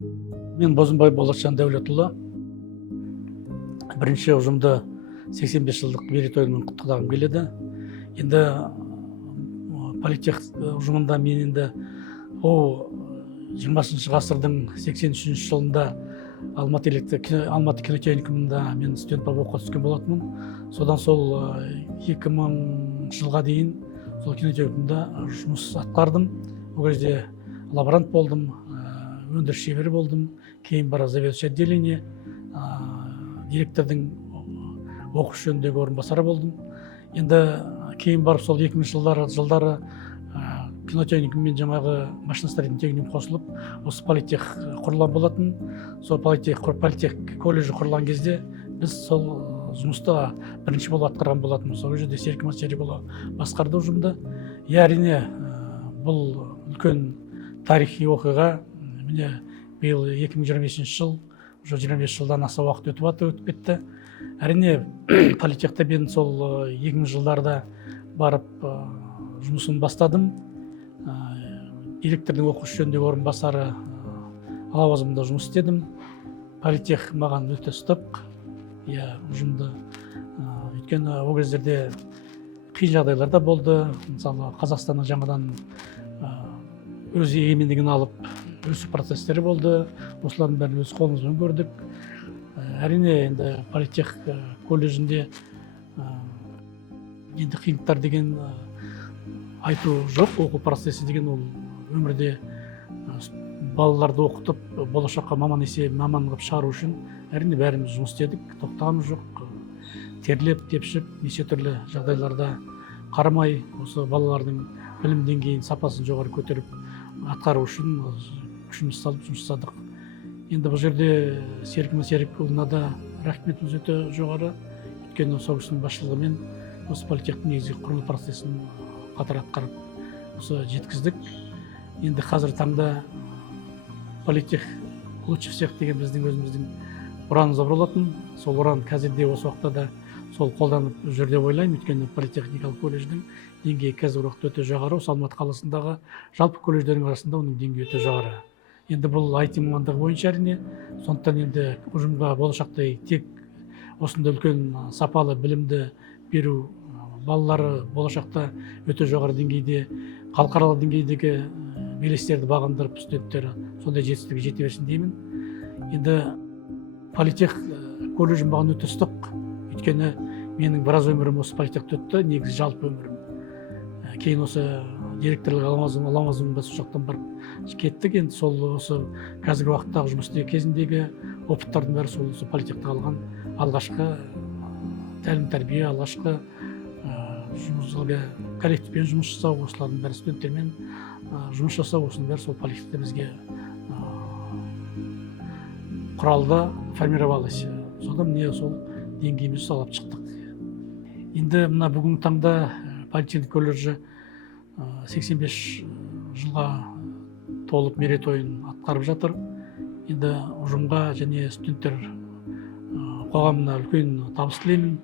Мен Бозымбай Болатжан Дәулетұлы. Бірінші ұжымды 85 жылдық мерейтойымен құттықтағым келеді. Енді политех ұжымында мен енді 20 ғасырдың 83 жылында Алматы кинотехникумында мен студент болып оқуға түскен болатынмын. Содан сол 2000 жылға дейін сол кинотехникумда жұмыс атқардым. Ол кезде лаборант болдым, өндіріс шебері болдым, кейін заведующий отделение, директордың оқушы жөніндегі орынбасары болдым. Енді кейін барып сол 2000 жылдары кинотехникуммен жаңағы машиностроительный техникум қосылып, осы политех құрылған болатын. Сол политех колледжі құрылған кезде біз сол жұмыста бірінші болып атқарған болатынбыз. Сол жерде Серік Серікұлы басқарды ұжымды. Әрине, бұл үлкен тарихи оқиға. Міне биыл 2025 жыл, уже 25 жылдан аса уақыт өтіп кетті. Әрине, политехте мен сол 2000 жылдарда барып жұмысын бастадым. Директордың оқушы жөніндегі орынбасары лауазымында жұмыс істедім. Политех маған өте ыстық, ұжымды. Өйткені ол кездерде қиын жағдайлар да болды. Мысалы, Қазақстанның жаңадан өз егемендігін алып, өсу процестері болды. Осылардың бәрін өз қолымызбен көрдік. Әрине, енді политех колледжінде енді қиындықтар деген айту жоқ. Оқу процесі деген ол өмірде балаларды оқытып, болашаққа маман қылып шығару үшін әрине бәріміз жұмыс істедік, тоқтағанымыз жоқ. Терлеп, тепшіп, неше түрлі жағдайларда қарамай, осы балалардың білім деңгейін, сапасын жоғары көтеріп атқару үшін күшіміз салып жұмыс жасадық. Енді бұл жерде Серік Серікұлына да рахметіміз өте жоғары. Өйткені сол кісінің басшылығымен осы политехтің негізгі құрылу процесін қатар атқарып осы жеткіздік. Енді қазір таңда политех лучше всех деген біздің өзіміздің ұранымыз бар болатын. Сол ұран қазірде осы уақытта да сол қолданып жүр деп ойлаймын. Өйткені политехникалық колледждің деңгейі қазір уақытта өте жоғары. Осы Алматы қаласындағы жалпы колледждердің арасында оның деңгейі өте жоғары. Енді бұл IT мамандығы бойынша әрине. Сондықтан енді ұжымға болашақта тек осындай үлкен сапалы білімді беру, балалары болашақта өте жоғары деңгейде, халықаралық деңгейдегі белестерді бағындырып, студенттері сондай жетістікке жете берсін деймін. Енді политех колледжі маған өте ыстық. Өйткені менің біраз өмірім осы политехте өтті, негізі жалпы өмірім. Кейін осы директорлық лауазымында сол жақтан барып кеттік. Енді сол осы қазіргі уақыттағы жұмыс істеу кезіндегі опыттардың бәрі сол политехте алған алғашқы тәлім-тәрбие, алғашқы коллективпен жұмыс жасау, осылардың бәрі студенттермен жұмыс жасау, осының бәрі сол политехте бізге құралда формировалось. Содан міне сол деңгейімізді салып шықтық. Енді мына бүгінгі таңда политехник колледжі 85 жылға толып мерейтойын атқарып жатыр. Енді ұжымға және студенттер қоғамына үлкен табыс тілеймін.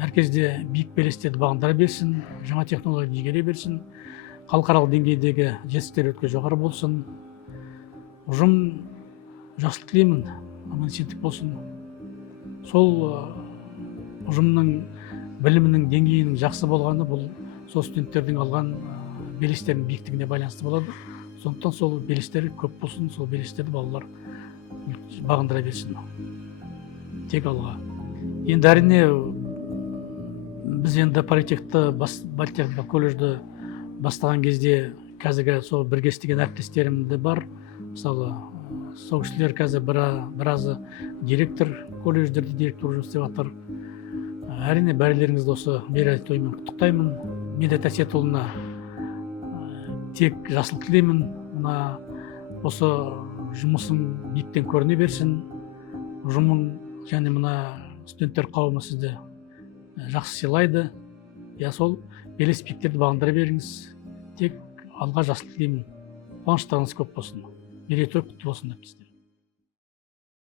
Әр кезде биік белестерді бағындыра берсін, жаңа технологияны игере берсін, халықаралық деңгейдегі жетістіктер өте жоғары болсын. Ұжым жақсылық тілеймін, аман-сәттік болсын. Сол ұжымның білімінің деңгейінің жақсы болғаны бұл сол студенттердің алған белестерінің биіктігіне байланысты болады. Сондықтан сол белестер көп болсын, сол белестерді балалар бағындыра берсін. Тек алға. Енді әрине біз енді политехникалық колледжді бастаған кезде қазіргі сол бірге істеген әріптестерім де бар. Мысалы, сол кісілер қазір біразы директор, колледждерде директор жұмыс істеп жатыр. Әрине бәрілеріңізді осы мерейтоймен құттықтаймын. Медет Әсетұлына тек жақсылық тілеймін. Осы жұмысың биіктен көріне берсін. Ұжымың және мына студенттер қауымы сізді жақсы сыйлайды. Сол белес биіктерді бағындыра беріңіз. Тек алға жақсылық тілеймін. Қуаныштарыңыз көп болсын. Мерейтой құтты болсын деп